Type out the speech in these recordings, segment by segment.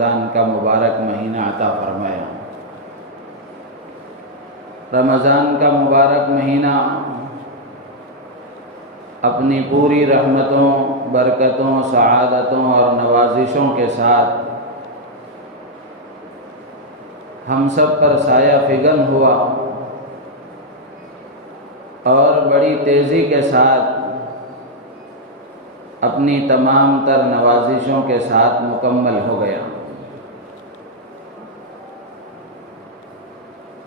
رمضان کا مبارک مہینہ عطا فرمایا۔ رمضان کا مبارک مہینہ اپنی پوری رحمتوں، برکتوں، سعادتوں اور نوازشوں کے ساتھ ہم سب پر سایہ فگن ہوا اور بڑی تیزی کے ساتھ اپنی تمام تر نوازشوں کے ساتھ مکمل ہو گیا۔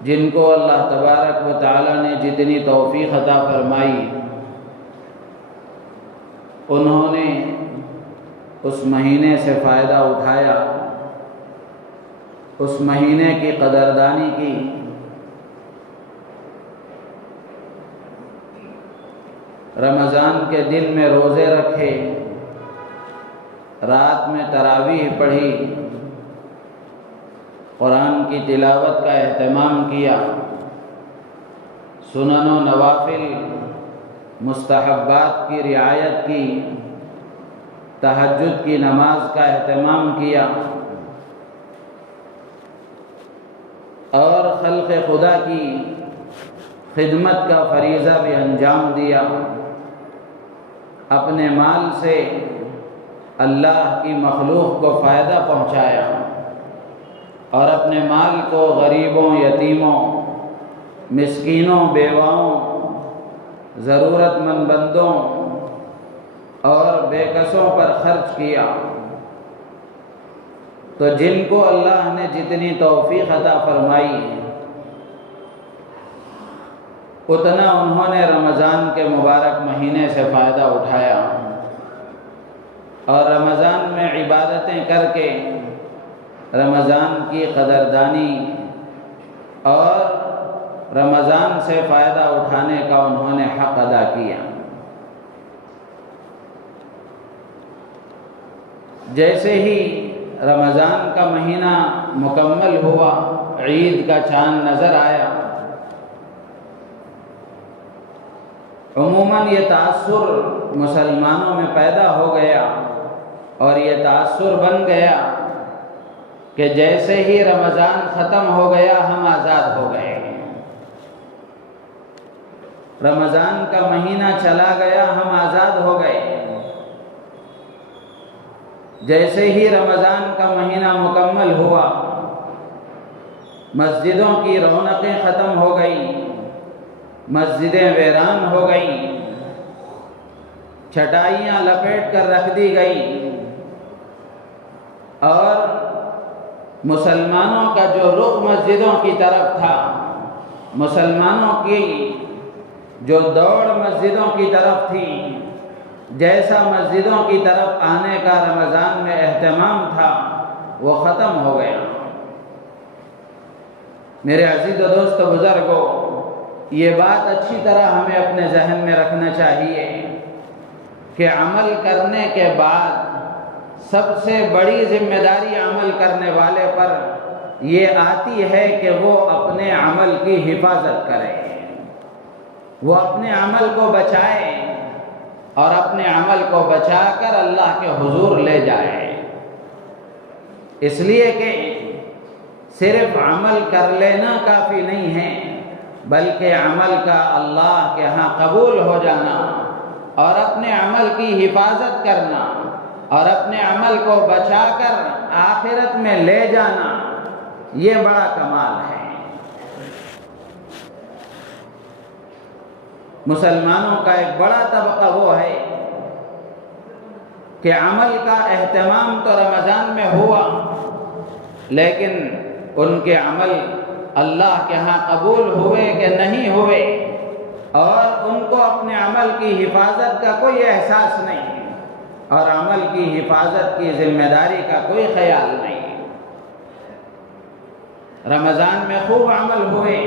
جن کو اللہ تبارک و تعالی نے جتنی توفیق عطا فرمائی، انہوں نے اس مہینے سے فائدہ اٹھایا، اس مہینے کی قدردانی کی، رمضان کے دن میں روزے رکھے، رات میں تراویح پڑھی، قرآن کی تلاوت کا اہتمام کیا، سنن و نوافل مستحبات کی رعایت کی، تہجد کی نماز کا اہتمام کیا اور خلق خدا کی خدمت کا فریضہ بھی انجام دیا۔ اپنے مال سے اللہ کی مخلوق کو فائدہ پہنچایا اور اپنے مال کو غریبوں، یتیموں، مسکینوں، بیواؤں، ضرورت مند بندوں اور بے کسوں پر خرچ کیا۔ تو جن کو اللہ نے جتنی توفیق عطا فرمائی، اتنا انہوں نے رمضان کے مبارک مہینے سے فائدہ اٹھایا اور رمضان میں عبادتیں کر کے رمضان کی قدردانی اور رمضان سے فائدہ اٹھانے کا انہوں نے حق ادا کیا۔ جیسے ہی رمضان کا مہینہ مکمل ہوا، عید کا چاند نظر آیا، عموماً یہ تاثر مسلمانوں میں پیدا ہو گیا اور یہ تاثر بن گیا کہ جیسے ہی رمضان ختم ہو گیا ہم آزاد ہو گئے، رمضان کا مہینہ چلا گیا ہم آزاد ہو گئے۔ جیسے ہی رمضان کا مہینہ مکمل ہوا، مسجدوں کی رونقیں ختم ہو گئیں، مسجدیں ویران ہو گئیں، چٹائیاں لپیٹ کر رکھ دی گئیں اور مسلمانوں کا جو رخ مسجدوں کی طرف تھا، مسلمانوں کی جو دوڑ مسجدوں کی طرف تھی، جیسا مسجدوں کی طرف آنے کا رمضان میں اہتمام تھا، وہ ختم ہو گیا۔ میرے عزیز و دوست بزرگوں، یہ بات اچھی طرح ہمیں اپنے ذہن میں رکھنا چاہیے کہ عمل کرنے کے بعد سب سے بڑی ذمہ داری عمل کرنے والے پر یہ آتی ہے کہ وہ اپنے عمل کی حفاظت کرے، وہ اپنے عمل کو بچائے اور اپنے عمل کو بچا کر اللہ کے حضور لے جائے۔ اس لیے کہ صرف عمل کر لینا کافی نہیں ہے، بلکہ عمل کا اللہ کے ہاں قبول ہو جانا اور اپنے عمل کی حفاظت کرنا اور اپنے عمل کو بچا کر آخرت میں لے جانا، یہ بڑا کمال ہے۔ مسلمانوں کا ایک بڑا طبقہ وہ ہے کہ عمل کا اہتمام تو رمضان میں ہوا، لیکن ان کے عمل اللہ کے ہاں قبول ہوئے کہ نہیں ہوئے اور ان کو اپنے عمل کی حفاظت کا کوئی احساس نہیں اور عمل کی حفاظت کی ذمہ داری کا کوئی خیال نہیں۔ رمضان میں خوب عمل ہوئے،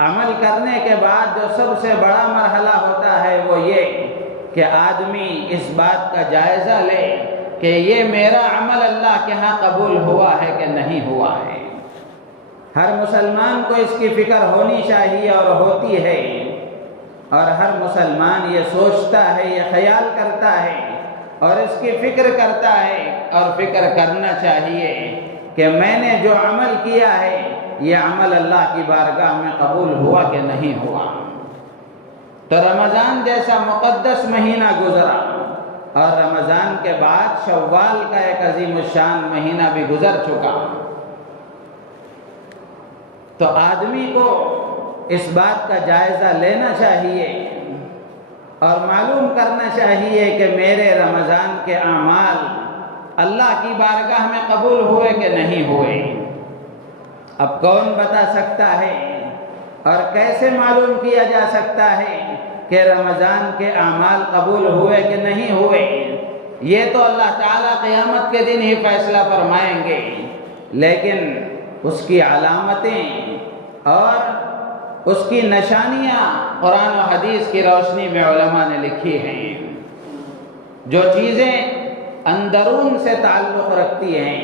عمل کرنے کے بعد جو سب سے بڑا مرحلہ ہوتا ہے وہ یہ کہ آدمی اس بات کا جائزہ لے کہ یہ میرا عمل اللہ کے ہاں قبول ہوا ہے کہ نہیں ہوا ہے۔ ہر مسلمان کو اس کی فکر ہونی چاہیے اور ہوتی ہے، اور ہر مسلمان یہ سوچتا ہے، یہ خیال کرتا ہے اور اس کی فکر کرتا ہے اور فکر کرنا چاہیے کہ میں نے جو عمل کیا ہے یہ عمل اللہ کی بارگاہ میں قبول ہوا کہ نہیں ہوا۔ تو رمضان جیسا مقدس مہینہ گزرا اور رمضان کے بعد شوال کا ایک عظیم الشان مہینہ بھی گزر چکا، تو آدمی کو اس بات کا جائزہ لینا چاہیے اور معلوم کرنا چاہیے کہ میرے رمضان کے اعمال اللہ کی بارگاہ میں قبول ہوئے کہ نہیں ہوئے۔ اب کون بتا سکتا ہے اور کیسے معلوم کیا جا سکتا ہے کہ رمضان کے اعمال قبول ہوئے کہ نہیں ہوئے؟ یہ تو اللہ تعالیٰ قیامت کے دن ہی فیصلہ فرمائیں گے، لیکن اس کی علامتیں اور اس کی نشانیاں قرآن و حدیث کی روشنی میں علماء نے لکھی ہیں۔ جو چیزیں اندرون سے تعلق رکھتی ہیں،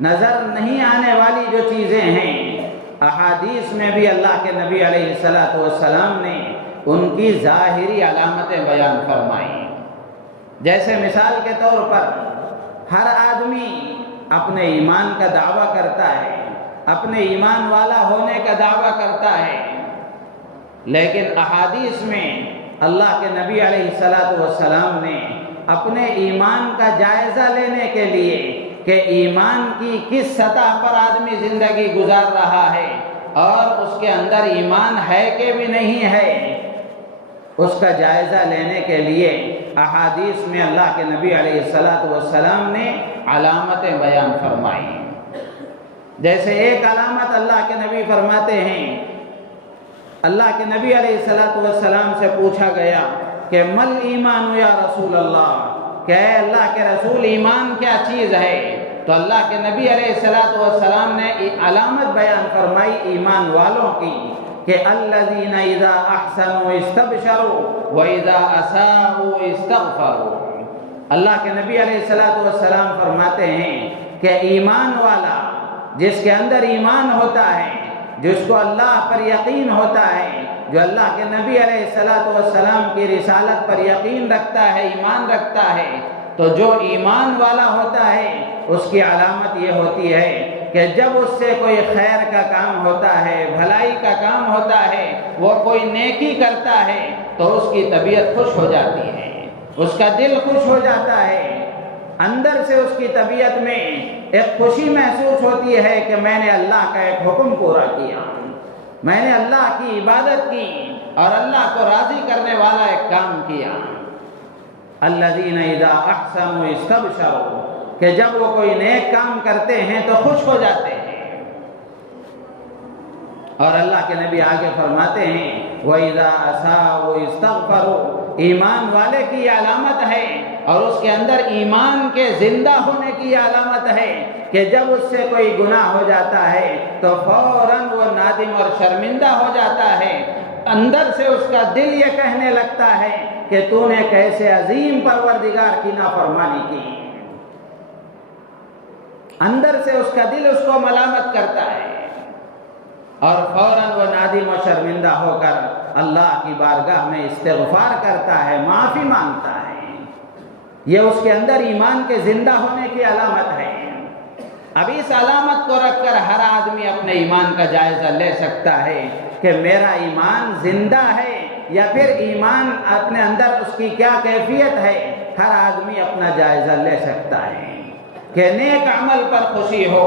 نظر نہیں آنے والی جو چیزیں ہیں، احادیث میں بھی اللہ کے نبی علیہ السلام نے ان کی ظاہری علامتیں بیان فرمائیں۔ جیسے مثال کے طور پر ہر آدمی اپنے ایمان کا دعویٰ کرتا ہے، اپنے ایمان والا ہونے کا دعویٰ کرتا ہے، لیکن احادیث میں اللہ کے نبی علیہ السلام نے اپنے ایمان کا جائزہ لینے کے لیے کہ ایمان کی کس سطح پر آدمی زندگی گزار رہا ہے اور اس کے اندر ایمان ہے کہ بھی نہیں ہے، اس کا جائزہ لینے کے لیے احادیث میں اللہ کے نبی علیہ السلام نے علامتیں بیان فرمائی۔ جیسے ایک علامت اللہ کے نبی فرماتے ہیں، اللہ کے نبی علیہ السلام سے پوچھا گیا کہ مل ایمان یا رسول اللہ، کہ اے اللہ کے رسول ایمان کیا چیز ہے؟ تو اللہ کے نبی علیہ السلام نے علامت بیان فرمائی ایمان والوں کی کہ الذین اذا احسنوا استبشروا واذا اساءوا استغفروا۔ اللہ کے نبی علیہ السلام فرماتے ہیں کہ ایمان والا جس کے اندر ایمان ہوتا ہے، جس کو اللہ پر یقین ہوتا ہے، جو اللہ کے نبی علیہ السلام کی رسالت پر یقین رکھتا ہے، ایمان رکھتا ہے، تو جو ایمان والا ہوتا ہے اس کی علامت یہ ہوتی ہے کہ جب اس سے کوئی خیر کا کام ہوتا ہے، بھلائی کا کام ہوتا ہے، وہ کوئی نیکی کرتا ہے تو اس کی طبیعت خوش ہو جاتی ہے، اس کا دل خوش ہو جاتا ہے، اندر سے اس کی طبیعت میں ایک خوشی محسوس ہوتی ہے کہ میں نے اللہ کا ایک حکم پورا کیا، میں نے اللہ کی عبادت کی اور اللہ کو راضی کرنے والا ایک کام کیا۔ الذین اذا احسنوا استبشروا، کہ جب وہ کوئی نیک کام کرتے ہیں تو خوش ہو جاتے ہیں۔ اور اللہ کے نبی آگے فرماتے ہیں وَإِذَا أَسَاءُوا اسْتَغْفَرُوا، ایمان والے کی یہ علامت ہے اور اس کے اندر ایمان کے زندہ ہونے کی یہ علامت ہے کہ جب اس سے کوئی گناہ ہو جاتا ہے تو فوراً وہ نادم اور شرمندہ ہو جاتا ہے، اندر سے اس کا دل یہ کہنے لگتا ہے کہ تو نے کیسے عظیم پروردگار کی نافرمانی کی، اندر سے اس کا دل اس کو ملامت کرتا ہے اور فوراً وہ نادم و شرمندہ ہو کر اللہ کی بارگاہ میں استغفار کرتا ہے، معافی مانگتا ہے۔ یہ اس کے اندر ایمان کے زندہ ہونے کی علامت ہے۔ اب اس علامت کو رکھ کر ہر آدمی اپنے ایمان کا جائزہ لے سکتا ہے کہ میرا ایمان زندہ ہے یا پھر ایمان اپنے اندر اس کی کیا کیفیت ہے، ہر آدمی اپنا جائزہ لے سکتا ہے کہ نیک عمل پر خوشی ہو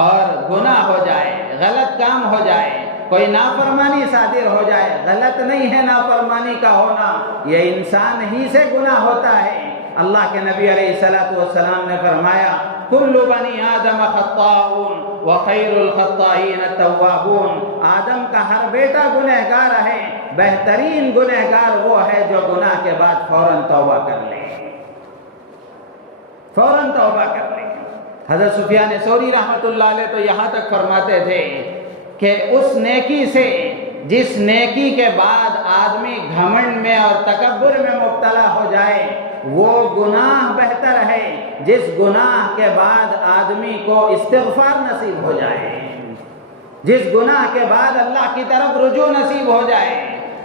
اور گناہ ہو جائے، غلط کام ہو جائے، کوئی نافرمانی صادر ہو جائے، غلط نہیں ہے نافرمانی کا ہونا، یہ انسان ہی سے گناہ ہوتا ہے۔ اللہ کے نبی علیہ السلام نے فرمایا کل بنی آدم خطاؤن وخیر الخطائین التوابون، آدم کا ہر بیٹا گنہگار ہے، بہترین گنہگار وہ ہے جو گناہ کے بعد فوراً توبہ کر لے، فوراً توبہ کر لے۔ حضرت سفیان ثوری رحمۃ اللہ علیہ تو یہاں تک فرماتے تھے کہ اس نیکی سے جس نیکی کے بعد آدمی گھمنڈ میں اور تکبر میں مبتلا ہو جائے وہ گناہ بہتر ہے جس گناہ کے بعد آدمی کو استغفار نصیب ہو جائے، جس گناہ کے بعد اللہ کی طرف رجوع نصیب ہو جائے،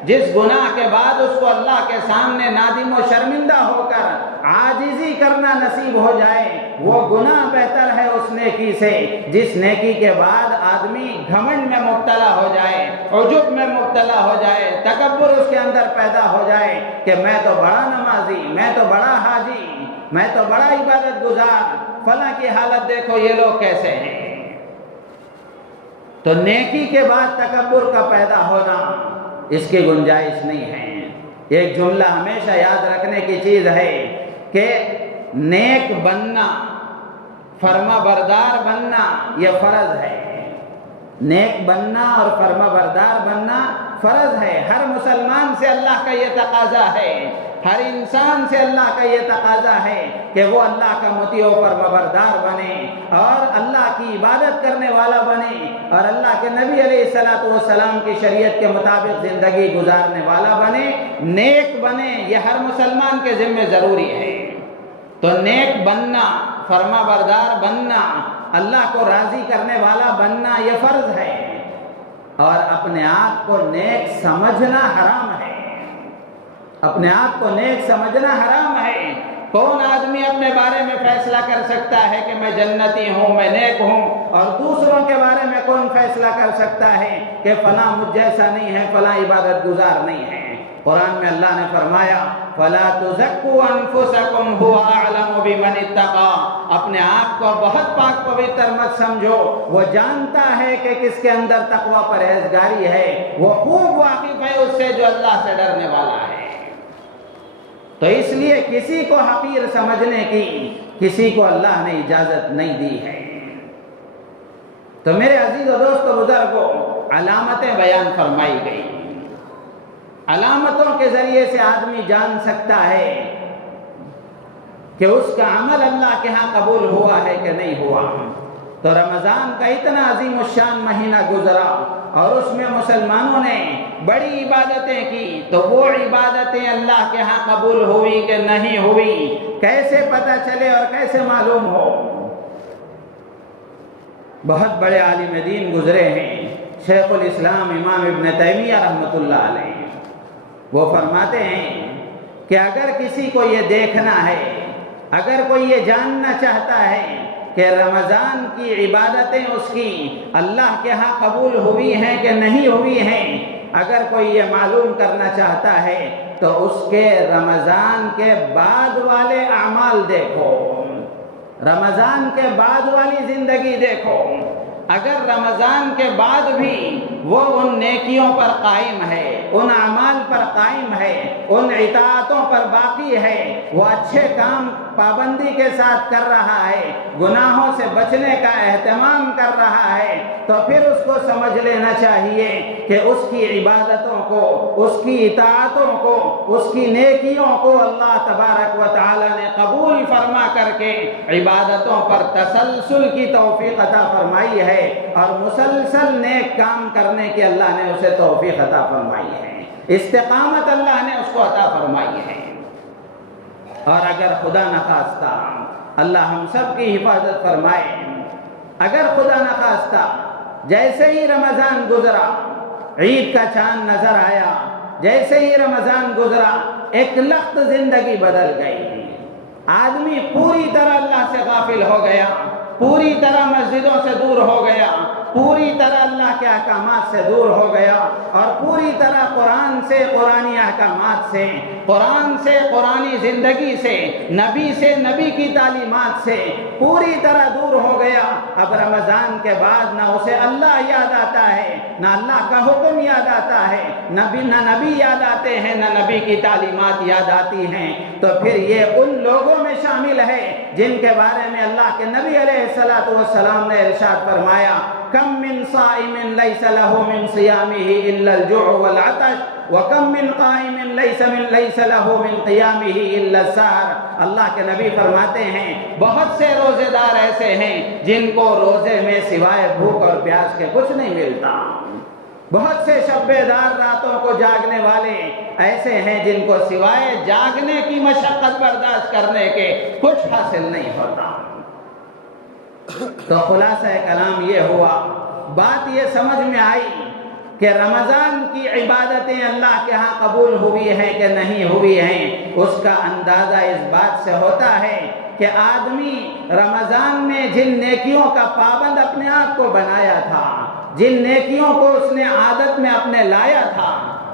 جس گناہ کے بعد اس کو اللہ کے سامنے نادم و شرمندہ ہو کر عاجزی کرنا نصیب ہو جائے، وہ گناہ بہتر ہے اس نیکی سے جس نیکی کے بعد آدمی گھمنڈ میں مبتلا ہو جائے، عجب میں مبتلا ہو جائے، تکبر اس کے اندر پیدا ہو جائے کہ میں تو بڑا نمازی، میں تو بڑا حاجی، میں تو بڑا عبادت گزار، فلاں کی حالت دیکھو یہ لوگ کیسے ہیں۔ تو نیکی کے بعد تکبر کا پیدا ہونا اس کی گنجائش نہیں ہے۔ ایک جملہ ہمیشہ یاد رکھنے کی چیز ہے کہ نیک بننا، فرما بردار بننا یہ فرض ہے۔ نیک بننا اور فرما بردار بننا فرض ہے۔ ہر مسلمان سے اللہ کا یہ تقاضا ہے، ہر انسان سے اللہ کا یہ تقاضا ہے کہ وہ اللہ کا مطیع و فرما بردار بنے اور اللہ کی عبادت کرنے والا بنے اور اللہ کے نبی علیہ السلام کی شریعت کے مطابق زندگی گزارنے والا بنے، نیک بنے۔ یہ ہر مسلمان کے ذمہ ضروری ہے۔ تو نیک بننا، فرما بردار بننا، اللہ کو راضی کرنے والا بننا یہ فرض ہے، اور اپنے آپ کو نیک سمجھنا حرام ہے۔ اپنے آپ کو نیک سمجھنا حرام ہے۔ کون آدمی اپنے بارے میں فیصلہ کر سکتا ہے کہ میں جنتی ہوں، میں نیک ہوں، اور دوسروں کے بارے میں کون فیصلہ کر سکتا ہے کہ فلاں مجھ جیسا نہیں ہے، فلاں عبادت گزار نہیں ہے؟ قرآن میں اللہ نے فرمایا فَلَا تُزَكُّوا أَنفُسَكُمْ هُوَ أَعْلَمُ بِمَنِ اتَّقَىٰ۔ اپنے آپ کو بہت پاک پوتر مت سمجھو، وہ جانتا ہے کہ کس کے اندر تقوی پرہیزگاری ہے، وہ خوب واقف ہے اس سے جو اللہ سے ڈرنے والا ہے۔ تو اس لیے کسی کو حقیر سمجھنے کی کسی کو اللہ نے اجازت نہیں دی ہے۔ تو میرے عزیز و دوست و بزرگوں، علامتیں بیان فرمائی گئی۔ علامتوں کے ذریعے سے آدمی جان سکتا ہے کہ اس کا عمل اللہ کے ہاں قبول ہوا ہے کہ نہیں ہوا۔ تو رمضان کا اتنا عظیم الشان مہینہ گزرا اور اس میں مسلمانوں نے بڑی عبادتیں کی، تو وہ عبادتیں اللہ کے ہاں قبول ہوئی کہ نہیں ہوئی کیسے پتہ چلے اور کیسے معلوم ہو؟ بہت بڑے عالم دین گزرے ہیں، شیخ الاسلام امام ابن تیمیہ رحمۃ اللہ علیہ، وہ فرماتے ہیں کہ اگر کسی کو یہ دیکھنا ہے، اگر کوئی یہ جاننا چاہتا ہے کہ رمضان کی عبادتیں اس کی اللہ کے ہاں قبول ہوئی ہیں کہ نہیں ہوئی ہیں، اگر کوئی یہ معلوم کرنا چاہتا ہے تو اس کے رمضان کے بعد والے اعمال دیکھو، رمضان کے بعد والی زندگی دیکھو۔ اگر رمضان کے بعد بھی وہ ان نیکیوں پر قائم ہے، ان اعمال پر قائم ہے، ان اطاعتوں پر باقی ہے، وہ اچھے کام پابندی کے ساتھ کر رہا ہے، گناہوں سے بچنے کا اہتمام کر رہا ہے، تو پھر اس کو سمجھ لینا چاہیے کہ اس کی عبادتوں کو، اس کی اطاعتوں کو، اس کی نیکیوں کو اللہ تبارک و تعالی نے قبول فرما کر کے عبادتوں پر تسلسل کی توفیق عطا فرمائی ہے، اور مسلسل نیک کام کرنے کی اللہ نے اسے توفیق عطا فرمائی ہے، استقامت اللہ نے اس کو عطا فرمائی ہے۔ اور اگر خدا نخواستہ، اللہ ہم سب کی حفاظت فرمائے، اگر خدا نخواستہ جیسے ہی رمضان گزرا، عید کا چاند نظر آیا، جیسے ہی رمضان گزرا ایک لخت زندگی بدل گئی، آدمی پوری طرح اللہ سے غافل ہو گیا، پوری طرح مسجدوں سے دور ہو گیا، پوری طرح اللہ کے احکامات سے دور ہو گیا، اور پوری طرح قرآن سے، قرآنی احکامات سے، قرآن سے، قرآنی زندگی سے، نبی کی تعلیمات سے پوری طرح دور ہو گیا۔ اب رمضان کے بعد نہ اسے اللہ یاد آتا ہے، نہ اللہ کا حکم یاد آتا ہے، نہ نبی یاد آتے ہیں، نہ نبی کی تعلیمات یاد آتی ہیں، تو پھر یہ ان لوگوں میں شامل ہے جن کے بارے میں اللہ کے نبی علیہ السلام نے ارشاد فرمایا کم من صائم لیس له من صیامه الا الجوع والعطش وکم من قائم لیس له من قیامه الا السہر۔ اللہ کے نبی فرماتے ہیں بہت سے روزے دار ایسے ہیں جن کو روزے میں سوائے بھوک اور پیاس کے کچھ نہیں ملتا، بہت سے شب بیدار راتوں کو جاگنے والے ایسے ہیں جن کو سوائے جاگنے کی مشقت برداشت کرنے کے کچھ حاصل نہیں ہوتا۔ تو خلاصہ کلام یہ ہوا، بات یہ سمجھ میں آئی کہ رمضان کی عبادتیں اللہ کے ہاں قبول ہوئی ہیں کہ نہیں ہوئی ہیں، اس کا اندازہ اس بات سے ہوتا ہے کہ آدمی رمضان میں جن نیکیوں کا پابند اپنے آپ کو بنایا تھا، جن نیکیوں کو اس نے عادت میں اپنے لایا تھا،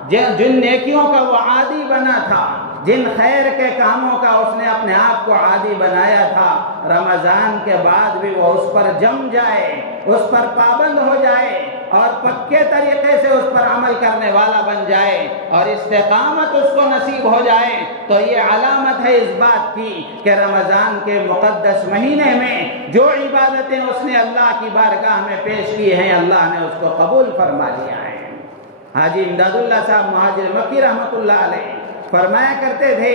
جن نیکیوں کا وہ عادی بنا تھا، جن خیر کے کاموں کا اس نے اپنے آپ کو عادی بنایا تھا، رمضان کے بعد بھی وہ اس پر جم جائے، اس پر پابند ہو جائے اور پکے طریقے سے اس پر عمل کرنے والا بن جائے اور استقامت اس کو نصیب ہو جائے، تو یہ علامت ہے اس بات کی کہ رمضان کے مقدس مہینے میں جو عبادتیں اس نے اللہ کی بارگاہ میں پیش کی ہیں، اللہ نے اس کو قبول فرما لیا ہے۔ حاجی امداد اللہ صاحب مہاجر مکی رحمۃ اللہ علیہ فرمایا کرتے تھے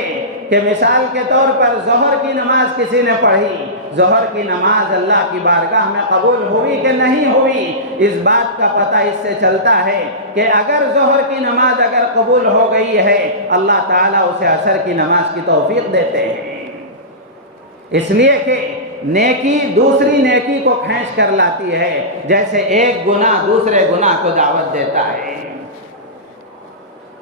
کہ مثال کے طور پر ظہر کی نماز کسی نے پڑھی، ظہر کی نماز اللہ کی بارگاہ میں قبول ہوئی کہ نہیں ہوئی، اس بات کا پتہ اس سے چلتا ہے کہ اگر ظہر کی نماز اگر قبول ہو گئی ہے، اللہ تعالیٰ اسے عصر کی نماز کی توفیق دیتے ہیں، اس لیے کہ نیکی دوسری نیکی کو کھینچ کر لاتی ہے، جیسے ایک گناہ دوسرے گناہ کو دعوت دیتا ہے۔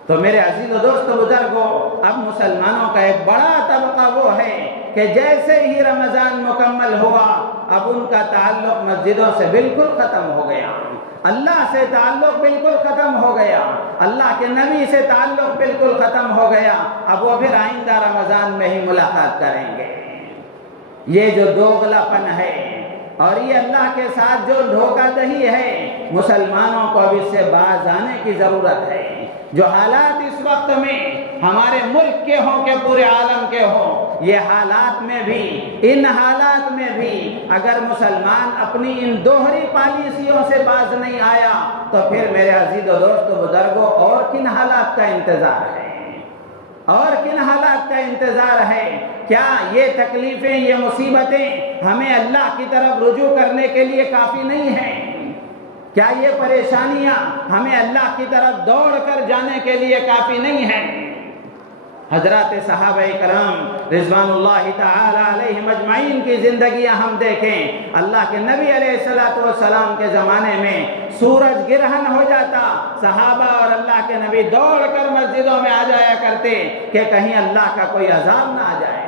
تو میرے عزیز و دوست بزرگوں، اب مسلمانوں کا ایک بڑا طبقہ وہ ہے کہ جیسے ہی رمضان مکمل ہوا، اب ان کا تعلق مسجدوں سے بالکل ختم ہو گیا، اللہ سے تعلق بالکل ختم ہو گیا، اللہ کے نبی سے تعلق بالکل ختم ہو گیا، اب وہ پھر آئندہ رمضان میں ہی ملاقات کریں گے۔ یہ جو دوغلاپن ہے اور یہ اللہ کے ساتھ جو دھوکہ دہی ہے، مسلمانوں کو اب اس سے باز آنے کی ضرورت ہے۔ جو حالات اس وقت میں ہمارے ملک کے ہوں کہ پورے عالم کے ہوں، یہ حالات میں بھی، ان حالات میں بھی اگر مسلمان اپنی ان دوہری پالیسیوں سے باز نہیں آیا تو پھر میرے عزیز و دوست بزرگوں اور کن حالات کا انتظار ہے، اور کن حالات کا انتظار ہے؟ کیا یہ تکلیفیں، یہ مصیبتیں ہمیں اللہ کی طرف رجوع کرنے کے لیے کافی نہیں ہیں؟ کیا یہ پریشانیاں ہمیں اللہ کی طرف دوڑ کر جانے کے لیے کافی نہیں ہیں؟ حضرات صحابہ کرام رضوان اللہ تعالی علیہم اجمعین کی زندگیاں ہم دیکھیں، اللہ کے نبی علیہ السلام کے زمانے میں سورج گرہن ہو جاتا، صحابہ اور اللہ کے نبی دوڑ کر مسجدوں میں آ جایا کرتے کہ کہیں اللہ کا کوئی عذاب نہ آ جائے۔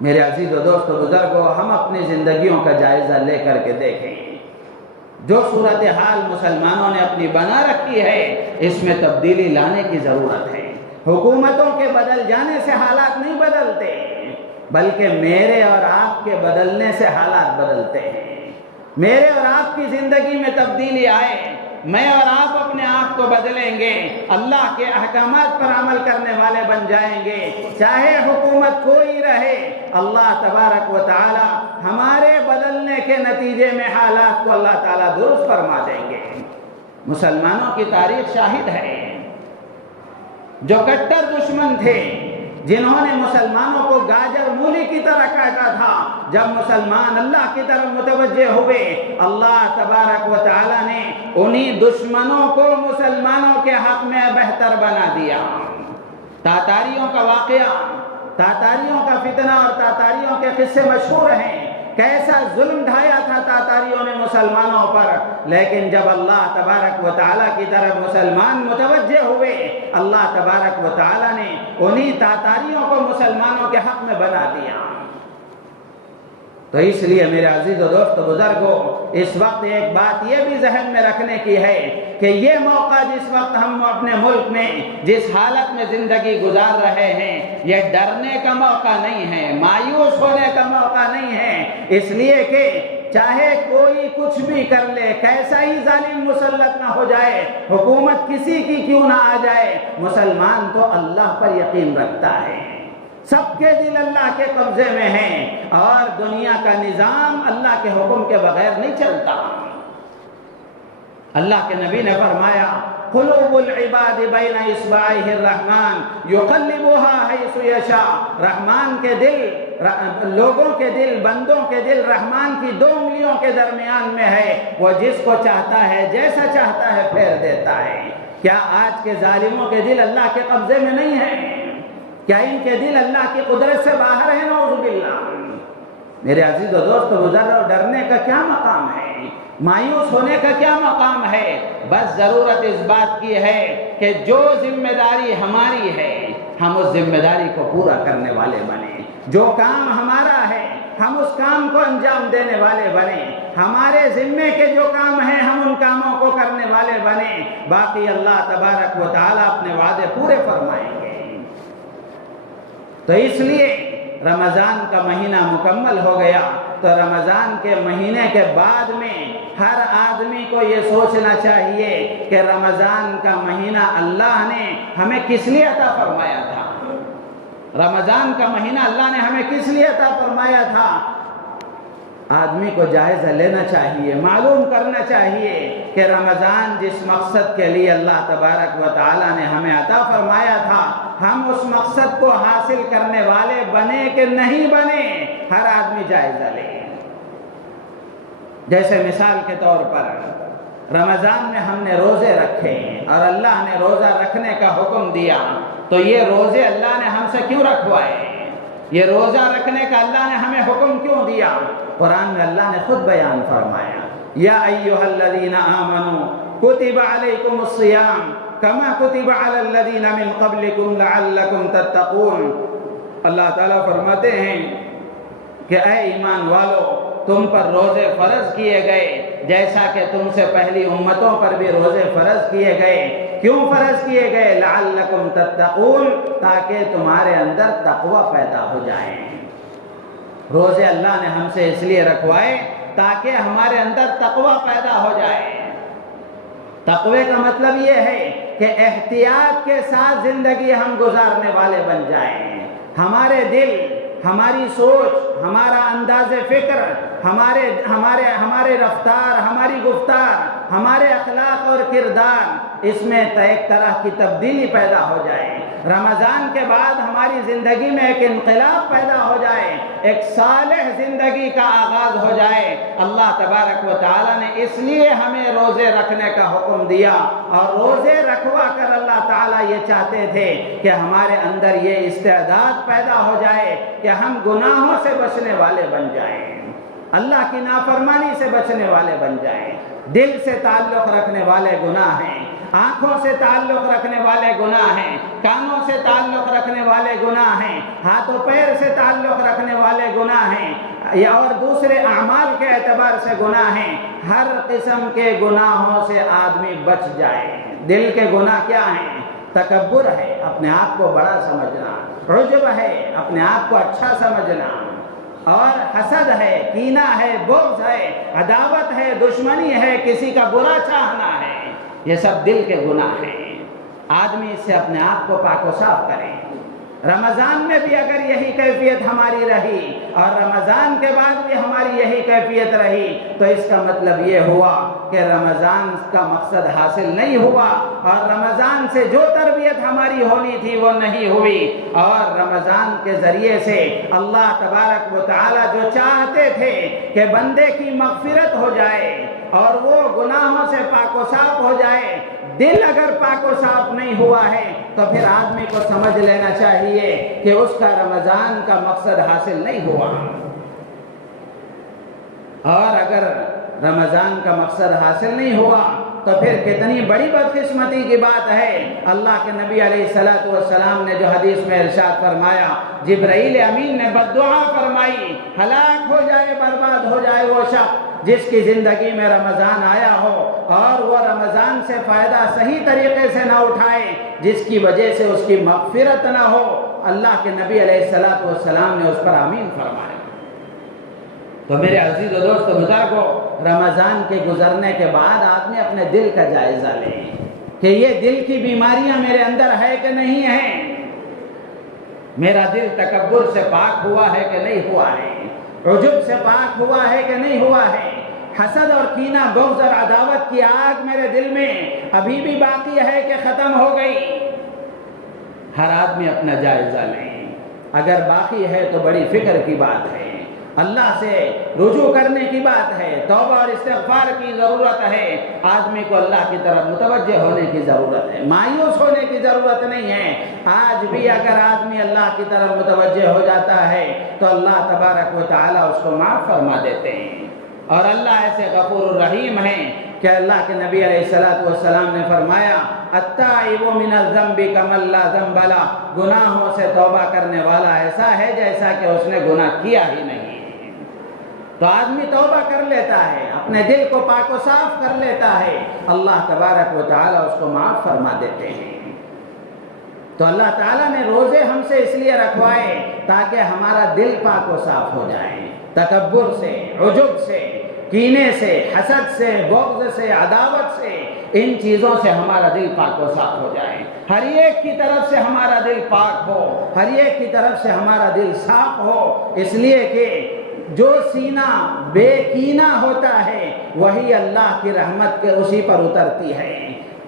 میرے عزیز و دوست و بزرگوں، ہم اپنی زندگیوں کا جائزہ لے کر کے دیکھیں، جو صورتحال مسلمانوں نے اپنی بنا رکھی ہے، اس میں تبدیلی لانے کی ضرورت ہے۔ حکومتوں کے بدل جانے سے حالات نہیں بدلتے، بلکہ میرے اور آپ کے بدلنے سے حالات بدلتے ہیں۔ میرے اور آپ کی زندگی میں تبدیلی آئے، میں اور آپ اپنے آپ کو بدلیں گے، اللہ کے احکامات پر عمل کرنے والے بن جائیں گے، چاہے حکومت کوئی رہے، اللہ تبارک و تعالی ہمارے بدلنے کے نتیجے میں حالات کو اللہ تعالیٰ درست فرما دیں گے۔ مسلمانوں کی تاریخ شاہد ہے، جو کٹر دشمن تھے، جنہوں نے مسلمانوں کو گاجر مولی کی طرح کاٹا تھا، جب مسلمان اللہ کی طرف متوجہ ہوئے، اللہ تبارک و تعالی نے انہی دشمنوں کو مسلمانوں کے حق میں بہتر بنا دیا۔ تاتاریوں کا واقعہ، تاتاریوں کا فتنہ اور تاتاریوں کے قصے مشہور ہیں، کیسا ظلم ڈھایا تھا تاتاریوں نے مسلمانوں پر، لیکن جب اللہ تبارک و تعالیٰ کی طرف مسلمان متوجہ ہوئے، اللہ تبارک و تعالیٰ نے انہی تاتاریوں کو مسلمانوں کے حق میں بنا دیا۔ تو اس لیے میرے عزیز و دوست بزرگوں، اس وقت ایک بات یہ بھی ذہن میں رکھنے کی ہے کہ یہ موقع جس وقت ہم اپنے ملک میں جس حالت میں زندگی گزار رہے ہیں، یہ ڈرنے کا موقع نہیں ہے، مایوس ہونے کا موقع نہیں ہے، اس لیے کہ چاہے کوئی کچھ بھی کر لے، کیسا ہی ظالم مسلط نہ ہو جائے، حکومت کسی کی کیوں نہ آ جائے، مسلمان تو اللہ پر یقین رکھتا ہے، سب کے دل اللہ کے قبضے میں ہیں، اور دنیا کا نظام اللہ کے حکم کے بغیر نہیں چلتا۔ اللہ کے نبی نے فرمایا، قلوب العباد بین اصبعیہ الرحمن یقلبها حیث یشاء، رحمان کے دل، لوگوں کے دل، بندوں کے دل رحمان کی دو انگلیوں کے درمیان میں ہے، وہ جس کو چاہتا ہے جیسا چاہتا ہے پھیر دیتا ہے۔ کیا آج کے ظالموں کے دل اللہ کے قبضے میں نہیں ہیں؟ کیا ان کے دل اللہ کی قدرت سے باہر ہیں؟ نعوذ باللہ۔ میرے عزیز و دوست، ڈرنے کا کیا مقام ہے؟ مایوس ہونے کا کیا مقام ہے؟ بس ضرورت اس بات کی ہے کہ جو ذمہ داری ہماری ہے ہم اس ذمہ داری کو پورا کرنے والے بنیں، جو کام ہمارا ہے ہم اس کام کو انجام دینے والے بنیں، ہمارے ذمے کے جو کام ہیں ہم ان کاموں کو کرنے والے بنیں، باقی اللہ تبارک و تعالیٰ اپنے وعدے پورے فرمائیں گے۔ تو اس لیے رمضان کا مہینہ مکمل ہو گیا، تو رمضان کے مہینے کے بعد میں ہر آدمی کو یہ سوچنا چاہیے کہ رمضان کا مہینہ اللہ نے ہمیں کس لیے عطا فرمایا تھا؟ رمضان کا مہینہ اللہ نے ہمیں کس لیے عطا فرمایا تھا؟ آدمی کو جائزہ لینا چاہیے، معلوم کرنا چاہیے کہ رمضان جس مقصد کے لیے اللہ تبارک و تعالیٰ نے ہمیں عطا فرمایا تھا، ہم اس مقصد کو حاصل کرنے والے بنے کہ نہیں بنے، ہر آدمی جائزہ لے۔ جیسے مثال کے طور پر رمضان میں ہم نے روزے رکھے اور اللہ نے روزہ رکھنے کا حکم دیا، تو یہ روزے اللہ نے ہم سے کیوں رکھوائے؟ یہ روزہ رکھنے کا اللہ نے ہمیں حکم کیوں دیا؟ قرآن میں اللہ نے خود بیان فرمایا، یا ایھا الذین آمنوا کتب علیکم الصیام کما کتب علی الذین من قبلکم لعلکم تتقون۔ اللہ تعالیٰ فرماتے ہیں کہ اے ایمان والو، تم پر روزے فرض کیے گئے جیسا کہ تم سے پہلی امتوں پر بھی روزے فرض کیے گئے۔ کیوں فرض کیے گئے؟ لعلکم تتقون، تاکہ تمہارے اندر تقوی پیدا ہو جائے۔ روزے اللہ نے ہم سے اس لیے رکھوائے تاکہ ہمارے اندر تقوی پیدا ہو جائے۔ تقوی کا مطلب یہ ہے کہ احتیاط کے ساتھ زندگی ہم گزارنے والے بن جائیں۔ ہمارے دل، ہماری سوچ، ہمارا انداز فکر، ہمارے رفتار، ہماری گفتار، ہمارے اخلاق اور کردار، اس میں ایک طرح کی تبدیلی پیدا ہو جائے۔ رمضان کے بعد ہماری زندگی میں ایک انقلاب پیدا ہو جائے، ایک صالح زندگی کا آغاز ہو جائے۔ اللہ تبارک و تعالیٰ نے اس لیے ہمیں روزے رکھنے کا حکم دیا، اور روزے رکھوا کر اللہ تعالیٰ یہ چاہتے تھے کہ ہمارے اندر یہ استعداد پیدا ہو جائے کہ ہم گناہوں سے بچنے والے بن جائیں، اللہ کی نافرمانی سے بچنے والے بن جائیں۔ دل سے تعلق رکھنے والے گناہ ہیں، آنکھوں سے تعلق رکھنے والے گناہ ہیں، کانوں سے تعلق رکھنے والے گناہ ہیں، ہاتھوں پیر سے تعلق رکھنے والے گناہ ہیں، اور دوسرے اعمال کے اعتبار سے گناہ ہیں۔ ہر قسم کے گناہوں سے آدمی بچ جائے۔ دل کے گناہ کیا ہیں؟ تکبر ہے، اپنے آپ کو بڑا سمجھنا، عجب ہے، اپنے آپ کو اچھا سمجھنا، اور حسد ہے، کینہ ہے، بغض ہے، عداوت ہے، دشمنی ہے، کسی کا برا چاہنا ہے، یہ سب دل کے گناہ ہیں۔ آدمی اس سے اپنے آپ کو پاک و صاف کرے۔ رمضان میں بھی اگر یہی کیفیت ہماری رہی اور رمضان کے بعد بھی ہماری یہی کیفیت رہی، تو اس کا مطلب یہ ہوا کہ رمضان کا مقصد حاصل نہیں ہوا، اور رمضان سے جو تربیت ہماری ہونی تھی وہ نہیں ہوئی، اور رمضان کے ذریعے سے اللہ تبارک و تعالیٰ جو چاہتے تھے کہ بندے کی مغفرت ہو جائے اور وہ گناہوں سے پاک و صاف ہو جائے، دل اگر پاک و صاف نہیں ہوا ہے تو پھر آدمی کو سمجھ لینا چاہیے کہ اس کا رمضان کا مقصد حاصل نہیں ہوا۔ اور اگر رمضان کا مقصد حاصل نہیں ہوا تو پھر کتنی بڑی بدقسمتی کی بات ہے۔ اللہ کے نبی علیہ الصلوۃ والسلام نے جو حدیث میں ارشاد فرمایا، جبرائیل امین نے بددعا فرمائی، ہلاک ہو جائے، برباد ہو جائے وہ شخص جس کی زندگی میں رمضان آیا ہو اور وہ رمضان سے فائدہ صحیح طریقے سے نہ اٹھائے، جس کی وجہ سے اس کی مغفرت نہ ہو۔ اللہ کے نبی علیہ الصلوۃ والسلام نے اس پر آمین فرمایا۔ تو میرے عزیز و دوست بزرگو، رمضان کے گزرنے کے بعد آدمی اپنے دل کا جائزہ لے کہ یہ دل کی بیماریاں میرے اندر ہے کہ نہیں ہیں، میرا دل تکبر سے پاک ہوا ہے کہ نہیں ہوا ہے، عجب سے پاک ہوا ہے کہ نہیں ہوا ہے، حسد اور کینہ، بغض اور عداوت کی آگ میرے دل میں ابھی بھی باقی ہے کہ ختم ہو گئی۔ ہر آدمی اپنا جائزہ لے، اگر باقی ہے تو بڑی فکر کی بات ہے، اللہ سے رجوع کرنے کی بات ہے، توبہ اور استغفار کی ضرورت ہے، آدمی کو اللہ کی طرف متوجہ ہونے کی ضرورت ہے، مایوس ہونے کی ضرورت نہیں ہے۔ آج بھی اگر آدمی اللہ کی طرف متوجہ ہو جاتا ہے تو اللہ تبارک و تعالیٰ اس کو معاف فرما دیتے ہیں، اور اللہ ایسے غفور الرحیم ہیں کہ اللہ کے نبی علیہ السلام نے فرمایا التائب من الذنب کمن لا ذنب لہ، گناہوں سے توبہ کرنے والا ایسا ہے جیسا کہ اس نے گناہ کیا ہی نہیں۔ تو آدمی توبہ کر لیتا ہے، اپنے دل کو پاک و صاف کر لیتا ہے، اللہ تبارک و تعالیٰ اس کو معاف فرما دیتے ہیں۔ تو اللہ تعالیٰ نے روزے ہم سے اس لیے رکھوائے تاکہ ہمارا دل پاک و صاف ہو جائے، تکبر سے، عجب سے، کینے سے، حسد سے، بغض سے، عداوت سے، ان چیزوں سے ہمارا دل پاک و صاف ہو جائے، ہر ایک کی طرف سے ہمارا دل پاک ہو، ہر ایک کی طرف سے ہمارا دل صاف ہو، اس لیے کہ جو سینہ بے کینہ ہوتا ہے وہی اللہ کی رحمت کے اسی پر اترتی ہے،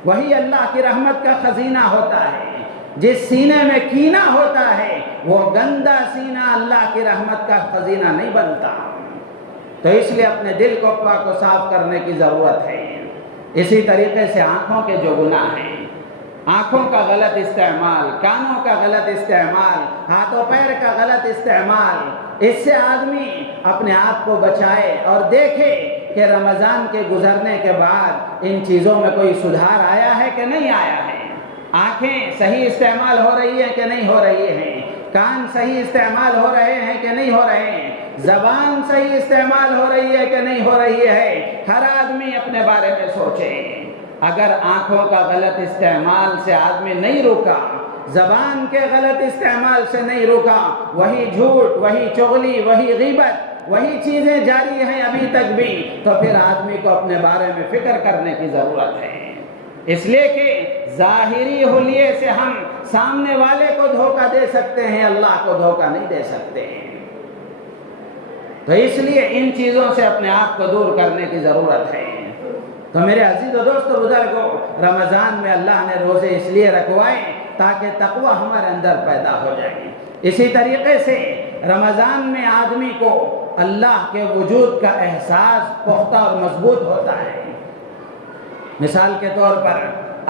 وہی اللہ کی رحمت کا خزینہ ہوتا ہے۔ جس سینے میں کینہ ہوتا ہے وہ گندا سینہ اللہ کی رحمت کا خزینہ نہیں بنتا۔ تو اس لیے اپنے دل کو پاک و صاف کرنے کی ضرورت ہے۔ اسی طریقے سے آنکھوں کے جو گناہ ہیں، آنکھوں کا غلط استعمال، کانوں کا غلط استعمال، ہاتھ و پیر کا غلط استعمال، اس سے آدمی اپنے آپ کو بچائے اور دیکھے کہ رمضان کے گزرنے کے بعد ان چیزوں میں کوئی سدھار آیا ہے کہ نہیں آیا ہے۔ آنکھیں صحیح استعمال ہو رہی ہے کہ نہیں ہو رہی ہیں، کان صحیح استعمال ہو رہے ہیں کہ نہیں ہو رہے ہیں، زبان صحیح استعمال ہو رہی ہے کہ نہیں ہو رہی ہے۔ ہر آدمی اپنے بارے میں سوچے۔ اگر آنکھوں کا غلط استعمال سے آدمی نہیں روکا، زبان کے غلط استعمال سے نہیں روکا، وہی جھوٹ، وہی چغلی، وہی غیبت، وہی چیزیں جاری ہیں ابھی تک بھی، تو پھر آدمی کو اپنے بارے میں فکر کرنے کی ضرورت ہے۔ اس لیے کہ ظاہری حلیے سے ہم سامنے والے کو دھوکہ دے سکتے ہیں، اللہ کو دھوکہ نہیں دے سکتے۔ تو اس لیے ان چیزوں سے اپنے آپ کو دور کرنے کی ضرورت ہے۔ تو میرے عزیز و دوست و بزرگوں، رمضان میں اللہ نے روزے اس لیے رکھوائے تاکہ تقوی ہمارے اندر پیدا ہو جائے۔ اسی طریقے سے رمضان میں آدمی کو اللہ کے وجود کا احساس پختہ اور مضبوط ہوتا ہے۔ مثال کے طور پر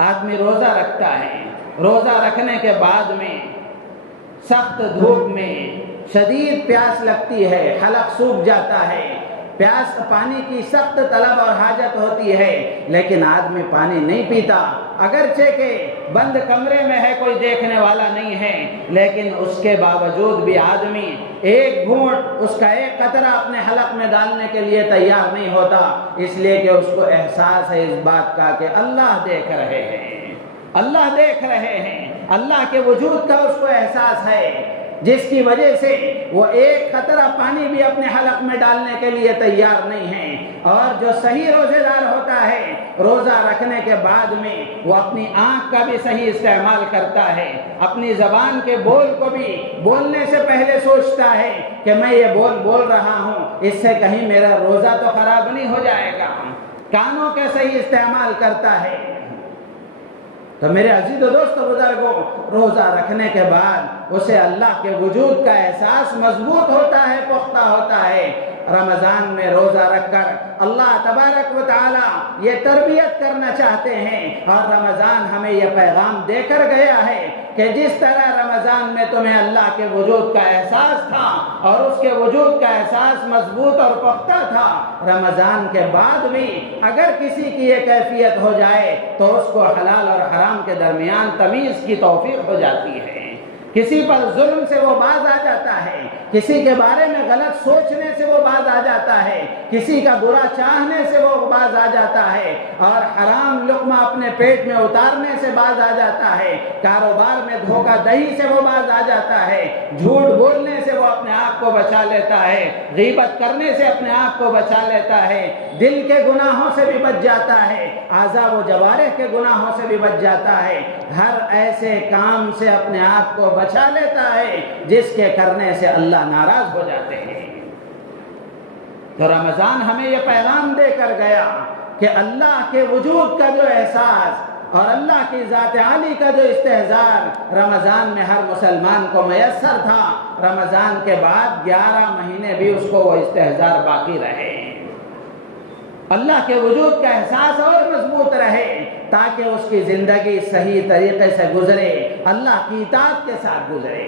آدمی روزہ رکھتا ہے، روزہ رکھنے کے بعد میں سخت دھوپ میں شدید پیاس لگتی ہے، حلق سوکھ جاتا ہے، پیاس پانی کی سخت طلب اور حاجت ہوتی ہے، لیکن آدمی پانی نہیں پیتا، اگرچہ کہ بند کمرے میں ہے، کوئی دیکھنے والا نہیں ہے، لیکن اس کے باوجود بھی آدمی ایک گھونٹ، اس کا ایک قطرہ اپنے حلق میں ڈالنے کے لیے تیار نہیں ہوتا، اس لیے کہ اس کو احساس ہے اس بات کا کہ اللہ دیکھ رہے ہیں، اللہ دیکھ رہے ہیں، اللہ کے وجود کا اس کو احساس ہے، جس کی وجہ سے وہ ایک قطرہ پانی بھی اپنے حلق میں ڈالنے کے لیے تیار نہیں ہے۔ اور جو صحیح روزے دار ہوتا ہے، روزہ رکھنے کے بعد میں وہ اپنی آنکھ کا بھی صحیح استعمال کرتا ہے، اپنی زبان کے بول کو بھی بولنے سے پہلے سوچتا ہے کہ میں یہ بول رہا ہوں، اس سے کہیں میرا روزہ تو خراب نہیں ہو جائے گا، کانوں کا صحیح استعمال کرتا ہے۔ تو میرے عزیز و دوست و بزرگوں، روزہ رکھنے کے بعد اسے اللہ کے وجود کا احساس مضبوط ہوتا ہے، پختہ ہوتا ہے۔ رمضان میں روزہ رکھ کر اللہ تبارک و تعالی یہ تربیت کرنا چاہتے ہیں، اور رمضان ہمیں یہ پیغام دے کر گیا ہے کہ جس طرح رمضان میں تمہیں اللہ کے وجود کا احساس تھا اور اس کے وجود کا احساس مضبوط اور پختہ تھا، رمضان کے بعد بھی اگر کسی کی یہ کیفیت ہو جائے تو اس کو حلال اور حرام کے درمیان تمیز کی توفیق ہو جاتی ہے۔ کسی پر ظلم سے وہ باز آ جاتا ہے، کسی کے بارے میں غلط سوچنے سے وہ باز آ جاتا ہے، کسی کا برا چاہنے سے وہ باز آ جاتا ہے، اور حرام لقمہ اپنے پیٹ میں اتارنے سے باز آ جاتا ہے، کاروبار میں دھوکہ دہی سے وہ باز آ جاتا ہے، جھوٹ بولنے سے وہ اپنے آپ کو بچا لیتا ہے، غیبت کرنے سے اپنے آپ کو بچا لیتا ہے، دل کے گناہوں سے بھی بچ جاتا ہے، اعضاء و جوارح کے گناہوں سے بھی بچ جاتا ہے، ہر ایسے کام سے اپنے آپ کو بچا لیتا ہے جس کے کرنے سے اللہ ناراض ہو جاتے ہیں۔ تو رمضان ہمیں یہ پیغام دے کر گیا کہ اللہ کے وجود کا جو احساس اور اللہ کی ذات عالی کا جو استحضار رمضان میں ہر مسلمان کو میسر تھا، رمضان کے بعد 11 مہینے بھی اس کو وہ استحضار باقی رہے، اللہ کے وجود کا احساس اور مضبوط رہے، تاکہ اس کی زندگی صحیح طریقے سے گزرے، اللہ کی اطاعت کے ساتھ گزرے۔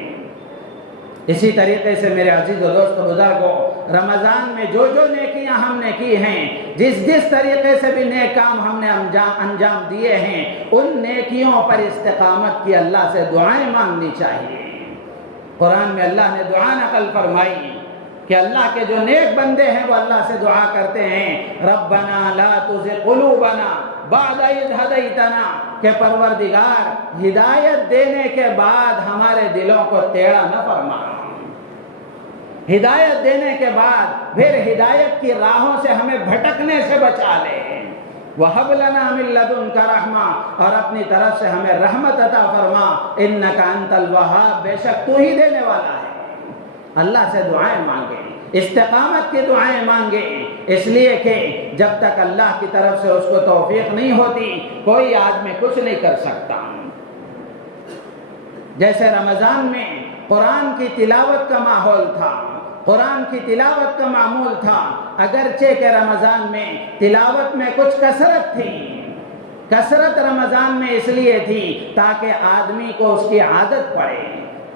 اسی طریقے سے میرے عزیز و دوست بزرگوں، رمضان میں جو جو نیکیاں ہم نے کی ہیں، جس طریقے سے بھی نیک کام ہم نے انجام دیے ہیں، ان نیکیوں پر استقامت کی اللہ سے دعائیں مانگنی چاہیے۔ قرآن میں اللہ نے دعا نقل فرمائی کہ اللہ کے جو نیک بندے ہیں وہ اللہ سے دعا کرتے ہیں، ربنا لا تزغ قلوبنا بعد اذ ہدیتنا، کہ پروردگار ہدایت دینے کے بعد ہمارے دلوں کو ٹیڑھا نہ فرما، ہدایت دینے کے بعد پھر ہدایت کی راہوں سے ہمیں بھٹکنے سے بچا لے، وَهَبْ لَنَا مِن لَّدُنْكَ رَحْمَةً، اور اپنی طرف سے ہمیں رحمت عطا فرما، إِنَّكَ أَنتَ الْوَهَّابُ، بے شک تو ہی دینے والا ہے۔ اللہ سے دعائیں مانگیں، استقامت کی دعائیں مانگیں، اس لیے کہ جب تک اللہ کی طرف سے اس کو توفیق نہیں ہوتی کوئی آدمی کچھ نہیں کر سکتا۔ جیسے رمضان میں قرآن کی تلاوت کا ماحول تھا، قرآن کی تلاوت کا معمول تھا، اگرچہ کہ رمضان میں تلاوت میں کچھ کثرت تھی، کثرت رمضان میں اس لیے تھی تاکہ آدمی کو اس کی عادت پڑے،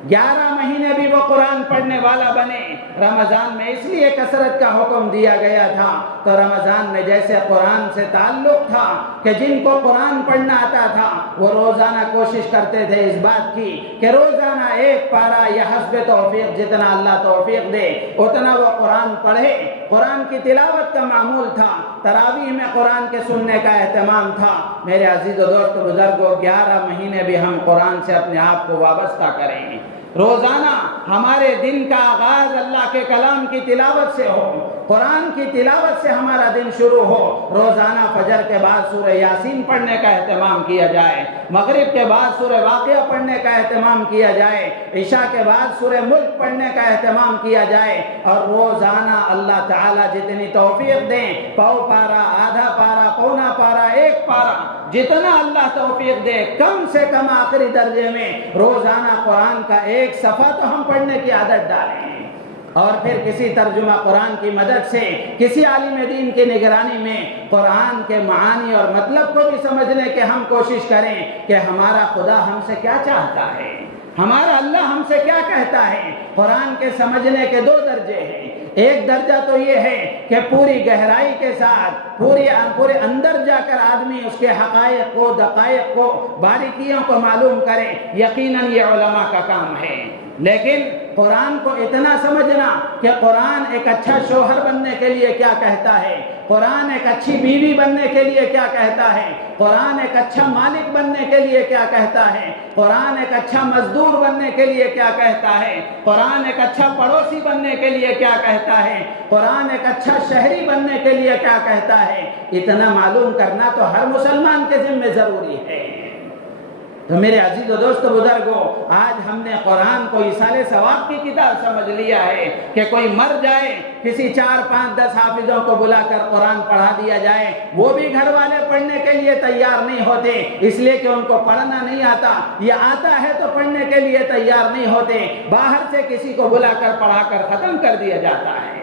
11 مہینے بھی وہ قرآن پڑھنے والا بنے۔ رمضان میں اس لیے کثرت کا حکم دیا گیا تھا، تو رمضان میں جیسے قرآن سے تعلق تھا کہ جن کو قرآن پڑھنا آتا تھا وہ روزانہ کوشش کرتے تھے اس بات کی کہ روزانہ ایک پارہ یا حسب توفیق، جتنا اللہ توفیق دے اتنا وہ قرآن پڑھے۔ قرآن کی تلاوت کا معمول تھا، تراویح میں قرآن کے سننے کا اہتمام تھا۔ میرے عزیز و دوست بزرگوں، 11 مہینے بھی ہم قرآن سے اپنے آپ کو وابستہ کریں، روزانہ ہمارے دن کا آغاز اللہ کے کلام کی تلاوت سے ہو، قرآن کی تلاوت سے ہمارا دن شروع ہو، روزانہ فجر کے بعد سورہ یاسین پڑھنے کا اہتمام کیا جائے، مغرب کے بعد سورہ واقعہ پڑھنے کا اہتمام کیا جائے، عشاء کے بعد سورہ ملک پڑھنے کا اہتمام کیا جائے، اور روزانہ اللہ تعالیٰ جتنی توفیق دیں، پاؤ پارا، آدھا پارا، پونا پارا، ایک پارا، جتنا اللہ توفیق دے، کم سے کم آخری درجے میں روزانہ قرآن کا ایک صفحہ تو ہم پڑھنے کی عادت ڈالیں، اور پھر کسی ترجمہ قرآن کی مدد سے، کسی عالم دین کی نگرانی میں قرآن کے معانی اور مطلب کو بھی سمجھنے کے ہم کوشش کریں کہ ہمارا خدا ہم سے کیا چاہتا ہے، ہمارا اللہ ہم سے کیا کہتا ہے۔ قرآن کے سمجھنے کے 2 درجے ہیں، ایک درجہ تو یہ ہے کہ پوری گہرائی کے ساتھ پورے اندر جا کر آدمی اس کے حقائق کو، دقائق کو، باریکیوں کو معلوم کرے، یقیناً یہ علماء کا کام ہے، لیکن قرآن کو اتنا سمجھنا کہ قرآن ایک اچھا شوہر بننے کے لیے کیا کہتا ہے، قرآن ایک اچھی بیوی بننے کے لیے کیا کہتا ہے، قرآن ایک اچھا مالک بننے کے لیے کیا کہتا ہے، قرآن ایک اچھا مزدور بننے کے لیے کیا کہتا ہے، قرآن ایک اچھا پڑوسی بننے کے لیے کیا کہتا ہے، قرآن ایک اچھا شہری بننے کے لیے کیا کہتا ہے، اتنا معلوم کرنا تو ہر مسلمان کے ذمہ ضروری ہے۔ تو میرے عزیز و دوست بزرگوں، آج ہم نے قرآن کو ایصال ثواب کی کتاب سمجھ لیا ہے کہ کوئی مر جائے، کسی 4 5 10 حافظوں کو بلا کر قرآن پڑھا دیا جائے، وہ بھی گھر والے پڑھنے کے لیے تیار نہیں ہوتے، اس لیے کہ ان کو پڑھنا نہیں آتا، یا آتا ہے تو پڑھنے کے لیے تیار نہیں ہوتے، باہر سے کسی کو بلا کر پڑھا کر ختم کر دیا جاتا ہے۔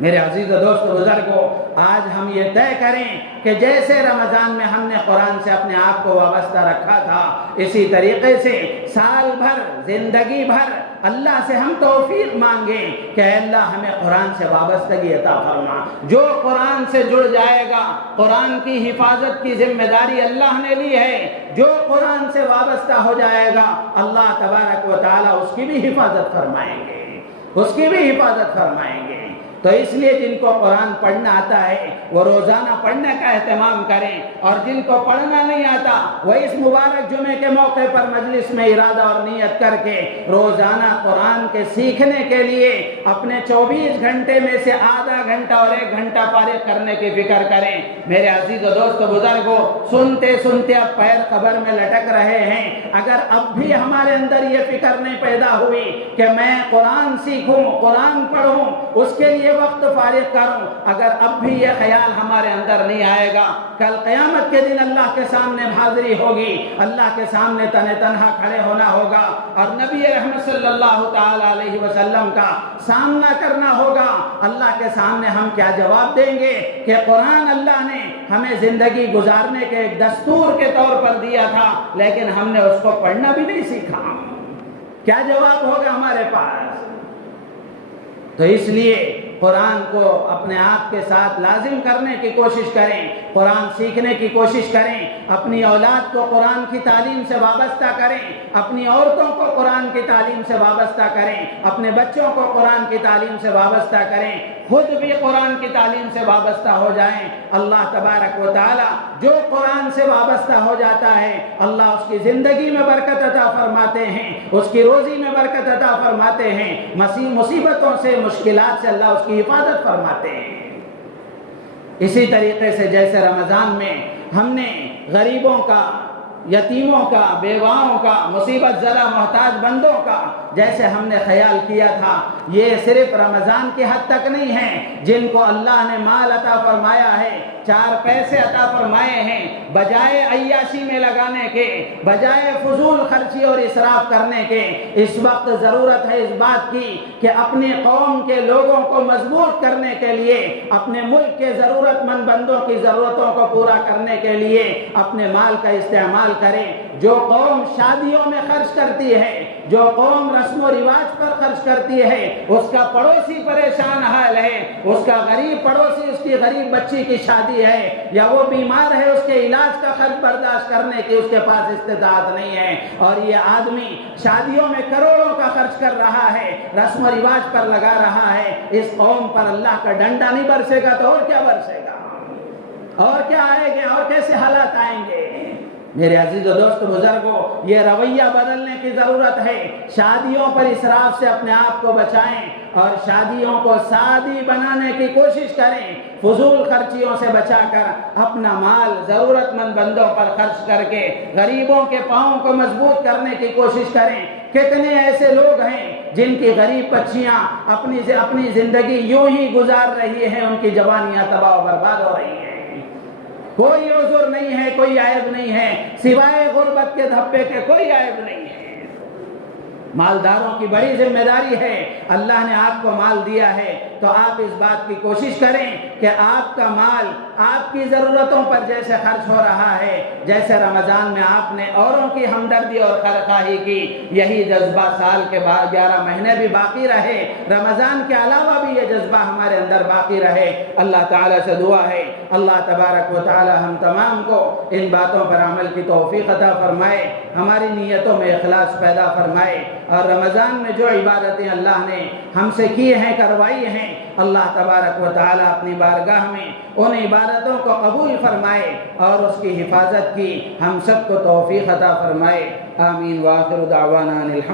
میرے عزیز و دوست بزرگوں، آج ہم یہ طے کریں کہ جیسے رمضان میں ہم نے قرآن سے اپنے آپ کو وابستہ رکھا تھا، اسی طریقے سے سال بھر، زندگی بھر اللہ سے ہم توفیق مانگیں کہ اے اللہ ہمیں قرآن سے وابستگی عطا فرما۔ جو قرآن سے جڑ جائے گا، قرآن کی حفاظت کی ذمہ داری اللہ نے لی ہے، جو قرآن سے وابستہ ہو جائے گا اللہ تبارک و تعالیٰ اس کی بھی حفاظت فرمائیں گے، اس کی بھی حفاظت فرمائیں گے۔ تو اس لیے جن کو قرآن پڑھنا آتا ہے وہ روزانہ پڑھنے کا اہتمام کریں، اور جن کو پڑھنا نہیں آتا وہ اس مبارک جمعے کے موقع پر مجلس میں ارادہ اور نیت کر کے روزانہ قرآن کے سیکھنے کے لیے اپنے 24 گھنٹے میں سے آدھا گھنٹہ اور 1 گھنٹہ فارغ کرنے کی فکر کریں۔ میرے عزیز و دوست بزرگوں، سنتے سنتے اب پیر قبر میں لٹک رہے ہیں، اگر اب بھی ہمارے اندر یہ فکر نہیں پیدا ہوئی کہ میں قرآن سیکھوں، قرآن پڑھوں، اس کے لیے وقت فارغ کروں، اگر اب بھی یہ خیال ہمارے اندر نہیں آئے گا، کل قیامت کے دن اللہ کے سامنے حاضری ہوگی، اللہ کے سامنے تنہا کھڑے ہونا ہوگا اور نبی رحمت صلی اللہ تعالی علیہ وسلم کا سامنا کرنا ہوگا۔ اللہ کے سامنے ہم کیا جواب دیں گے کہ قرآن اللہ نے ہمیں زندگی گزارنے کے ایک دستور کے طور پر دیا تھا، لیکن ہم نے اس کو پڑھنا بھی نہیں سیکھا؟ کیا جواب ہوگا ہمارے پاس؟ تو اس لیے قرآن کو اپنے آپ کے ساتھ لازم کرنے کی کوشش کریں، قرآن سیکھنے کی کوشش کریں، اپنی اولاد کو قرآن کی تعلیم سے وابستہ کریں، اپنی عورتوں کو قرآن کی تعلیم سے وابستہ کریں، اپنے بچوں کو قرآن کی تعلیم سے وابستہ کریں، خود بھی قرآن کی تعلیم سے وابستہ ہو جائیں۔ اللہ تبارک و تعالی جو قرآن سے وابستہ ہو جاتا ہے، اللہ اس کی زندگی میں برکت عطا فرماتے ہیں، اس کی روزی میں برکت عطا فرماتے ہیں، مصیبتوں سے، مشکلات سے اللہ اس کی حفاظت فرماتے ہیں۔ اسی طریقے سے جیسے رمضان میں ہم نے غریبوں کا، یتیموں کا، بیواؤں کا، مصیبت زدہ محتاج بندوں کا جیسے ہم نے خیال کیا تھا، یہ صرف رمضان کی حد تک نہیں ہے۔ جن کو اللہ نے مال عطا فرمایا ہے، 4 پیسے عطا فرمائے ہیں، بجائے عیاشی میں لگانے کے، بجائے فضول خرچی اور اسراف کرنے کے، اس وقت ضرورت ہے اس بات کی کہ اپنی قوم کے لوگوں کو مضبوط کرنے کے لیے، اپنے ملک کے ضرورت مند بندوں کی ضرورتوں کو پورا کرنے کے لیے اپنے مال کا استعمال کریں۔ جو قوم شادیوں میں خرچ کرتی ہے، جو قوم رسم و رواج پر خرچ کرتی ہے، اس کا پڑوسی پریشان حال ہے، اس کا غریب پڑوسی، اس کی غریب بچی کی شادی ہے یا وہ بیمار ہے، اس کے علاج کا خرچ برداشت کرنے کی اس کے پاس استطاعت نہیں ہے، اور یہ آدمی شادیوں میں کروڑوں کا خرچ کر رہا ہے، رسم و رواج پر لگا رہا ہے، اس قوم پر اللہ کا ڈنڈا نہیں برسے گا تو اور کیا برسے گا؟ اور کیا آئے گے؟ اور کیسے حالات آئیں گے؟ میرے عزیز و دوست بزرگوں، یہ رویہ بدلنے کی ضرورت ہے۔ شادیوں پر اسراف سے اپنے آپ کو بچائیں اور شادیوں کو سادی بنانے کی کوشش کریں، فضول خرچیوں سے بچا کر اپنا مال ضرورت مند بندوں پر خرچ کر کے غریبوں کے پاؤں کو مضبوط کرنے کی کوشش کریں۔ کتنے ایسے لوگ ہیں جن کی غریب بچیاں اپنی زندگی یوں ہی گزار رہی ہیں، ان کی جوانیاں تباہ و برباد ہو رہی ہیں، کوئی عذر نہیں ہے، کوئی عیب نہیں ہے، سوائے غربت کے دھبے کے کوئی عیب نہیں ہے۔ مالداروں کی بڑی ذمہ داری ہے، اللہ نے آپ کو مال دیا ہے تو آپ اس بات کی کوشش کریں کہ آپ کا مال آپ کی ضرورتوں پر جیسے خرچ ہو رہا ہے، جیسے رمضان میں آپ نے اوروں کی ہمدردی اور خیرخواہی کی، یہی جذبہ سال کے بعد 11 مہینے بھی باقی رہے، رمضان کے علاوہ بھی یہ جذبہ ہمارے اندر باقی رہے۔ اللہ تعالیٰ سے دعا ہے اللہ تبارک و تعالی ہم تمام کو ان باتوں پر عمل کی توفیق عطا فرمائے، ہماری نیتوں میں اخلاص پیدا فرمائے، اور رمضان میں جو عبادتیں اللہ نے ہم سے کی ہیں، کروائی ہیں، اللہ تبارک و تعالی اپنی بارگاہ میں ان عبادتوں کو قبول فرمائے اور اس کی حفاظت کی ہم سب کو توفیق عطا فرمائے۔ آمین۔ وآخر دعوانا الحمد